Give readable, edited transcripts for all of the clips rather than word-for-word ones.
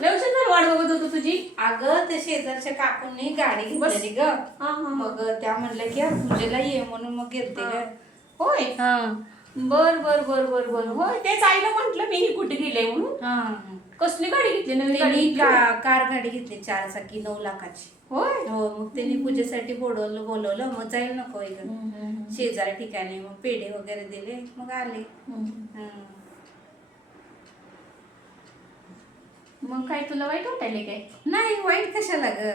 लय उशीर झाला वाट बघत होतो तुझी. अगं ते शेजारच्या काकूंनी गाडी घेतलेली ग. मग त्या म्हणल्या की पूजेला ये म्हणून मग गेलते ग. होय. हा बर बर बर बर बर होय तेच आईला म्हंटल मी ही कुठे गेले म्हणून. हा कसली गाडी घेतली नवीन गाडी त्यांनी घेतली? कार गाडी घेतली 4 चाकी 9 लाखाची. होय. हो मग त्यांनी पूजेसाठी बोलवलं मग जायला नको शेजारी ठिकाणी मग पेढे वगैरे दिले मग आले. मग काय तुला वाईट वाटायले काय? नाही वाईट कशाला ग.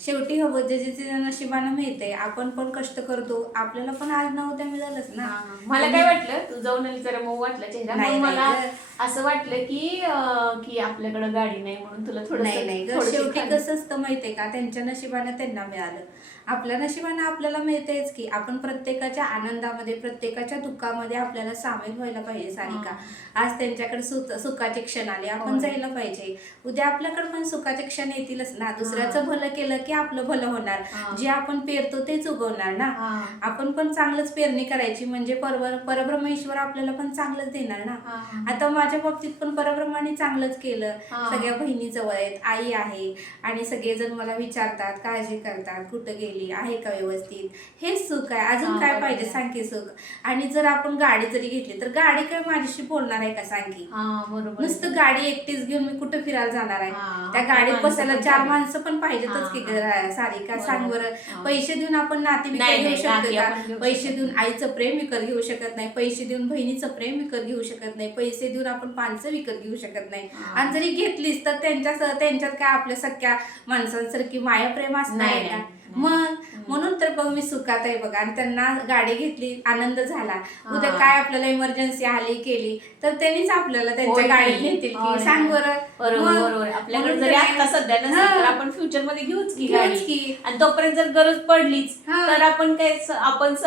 शेवटी हवं जे नशिबानं मिळते. आपण पण कष्ट करतो आपल्याला पण आज ना उद्या मिळालंच ना. मला काय वाटलं तू जाऊन आली जरा मऊ वाटलं चेहरा. नाही, मला नाही असं वाटलं की आपल्याकडे गाडी नाही म्हणून तुला नाही थोडं शेवटी कसं असतं माहितीये का त्यांच्या नशिबानं त्यांना मिळालं. आपल्या नशिबानं आपल्याला मिळतेच की आपण प्रत्येकाच्या आनंदामध्ये प्रत्येकाच्या दुःखामध्ये आपल्याला सामील व्हायला पाहिजे. सारिका आज त्यांच्याकडे सुखाचे क्षण आले आपण जायला पाहिजे. उद्या आपल्याकडे पण सुखाचे क्षण येतीलच ना. दुसऱ्याचं भलं केलं की आपलं भलं होणार. जे आपण पेरतो तेच उगवणार ना. आपण पण चांगलंच पेरणी करायची म्हणजे परब्रह्मेश्वर आपल्याला पण चांगलंच देणार ना. आता माझ्या बाबतीत पण परब्रह्माने चांगलंच केलं. सगळ्या बहिणी जवळ आहेत आई आहे आणि सगळेजण मला विचारतात काळजी करतात कुठं गेली आहे का व्यवस्थित. हेच सुख आहे. अजून काय पाहिजे सांग की सुख. आणि जर आपण गाडी जरी घेतली तर गाडी काय माझ्याशी बोलणार आहे का सांग की. नुसतं गाडी एकटीच घेऊन मी कुठं फिरायला जाणार आहे. त्या गाडीत बसायला 4 माणसं पण पाहिजेतच की सारिका सांग बरं. पैसे देऊन आपण नाती विकत घेऊ शकतो का? पैसे देऊन आईचं प्रेम विकत घेऊ शकत नाही. पैसे देऊन बहिणीचं प्रेम विकत घेऊ शकत नाही. पैसे देऊन आपण माणसं विकत घेऊ शकत नाही. आणि जरी घेतलीच तर त्यांच्यात काय आपल्या सख्या माणसांसारखी माया प्रेम असणार आहे का. मग म्हणून तर बघ मी सुखात आहे बघा. आणि त्यांना गाडी घेतली आनंद झाला. उद्या काय आपल्याला इमर्जन्सी आली केली तर त्यांनीच आपल्याला त्यांच्या गाडीत नेतील की सांग बरं. बरोबर आपल्याकडे जरी आता सध्या नसेल तर आपण फ्युचर मध्ये घेऊच की गाडी. आणि तोपर्यंत जर गरज पडलीच तर आपण काय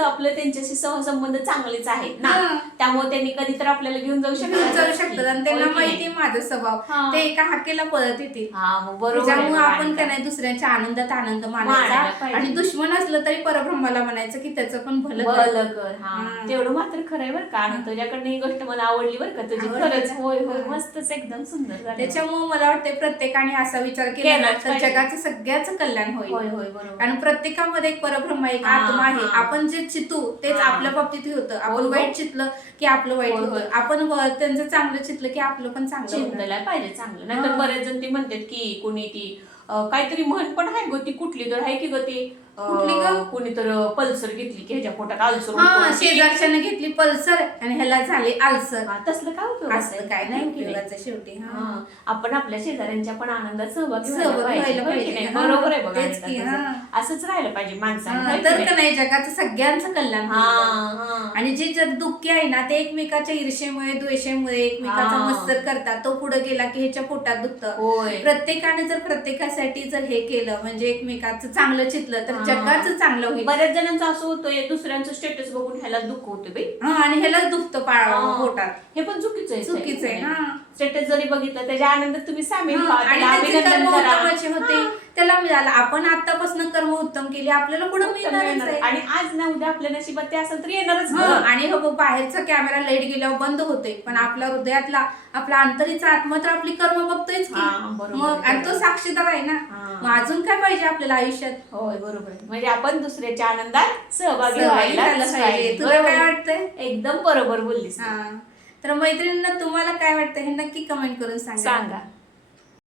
आपलं त्यांच्याशी सहसंबंध चांगलेच आहेत ना. त्यामुळे त्यांनी कधी तर आपल्याला घेऊन जाऊ शकतात. आणि त्यांना माहिती माझा स्वभाव ते एका हाकेला पळत येतील. त्यामुळे आपण काय नाही दुसऱ्यांच्या आनंदात आनंद मानायचा. आणि दुश्मन असलं तरी परब्रह्माला म्हणायचं की त्याचं पण भलं कर. तेवढं मात्र खरंय बरं का. आणि तुझ्याकडनं ही गोष्ट मला आवडली बरं का तुझी. खरंच होय होय मस्तच एकदम सुंदर. त्याच्यामुळे मला वाटतं प्रत्येकाने असा विचार केला तर जगाचं सगळ्याच कल्याण होईल. आणि प्रत्येकामध्ये एक परब्रह्म एक आत्मा आहे. आपण जे चितू तेच आपल्या बाबतीत होतं. आपण वाईट चितलं की आपलं वाईट होतं. आपण त्यांचं चांगलं चितलं की आपलं पण चांगलं चिंतला पाहिजे चांगलं. नाहीतर बरेच जण ती म्हणतात की कुणी ती काहीतरी म्हण पण आहे ग ती कुठली तर आहे की ग ती कोणी तर पल्सर घेतली की ह्याच्या पोटात आल्सर. शेजारच्याने घेतली पल्सर आणि ह्याला झाले आल्सर. तसलं काय उपयोग असं काय नाही उपयोगाचं शेवटी. आपण आपल्या शेजाऱ्यांच्या पण आनंदात सहभागी व्हायला पाहिजे. बरोबर आहे बघा. असंच राहिलं पाहिजे माणसांना तर का नाही जगाचं सगळ्यांचं कल्याण. आणि जे जग दुःखी आहे ना ते एकमेकाच्या ईर्षेमुळे द्वेषामुळे एकमेकाचा मत्सर करतात. तो पुढे गेला की ह्याच्या पोटात दुखतं. प्रत्येकाने जर प्रत्येकासाठी जर हे केलं म्हणजे एकमेकाचं चांगलं चितलं तर जगाचं चांगलं होईल. बऱ्याच जणांचं असं होतं दुसऱ्यांचं स्टेटस बघून ह्याला दुःख होतं बाई. आणि ह्याला दुखतं पोटात. हे पण चुकीचं आहे. चुकीचं आहे. स्टेटस जरी बघितलं त्याच्या आनंदात तुम्ही सामील होते त्याला मिळालं. आपण आतापासून कर्म उत्तम केली आपल्याला पुढे मिळणार. आणि आज ना उद्या आपल्या नशिबात ते असेल तर येणारच. आणि हो बाहेरचा कॅमेरा लाईट गेल्यावर बंद होते पण आपल्या हृदयातला आपला अंतरीचा आत्मा तर आपली कर्म बघतोयच की. मग आणि तो साक्षीदार आहे ना. मग अजून काय पाहिजे आपल्याला आयुष्यात. होय बरोबर. म्हणजे आपण दुसऱ्याच्या आनंदात सहभागी व्हायला पाहिजे. तुला काय वाटतंय. एकदम बरोबर बोललीस. तर मैत्रिणींना तुम्हाला काय वाटतं हे नक्की कमेंट करून सांगा.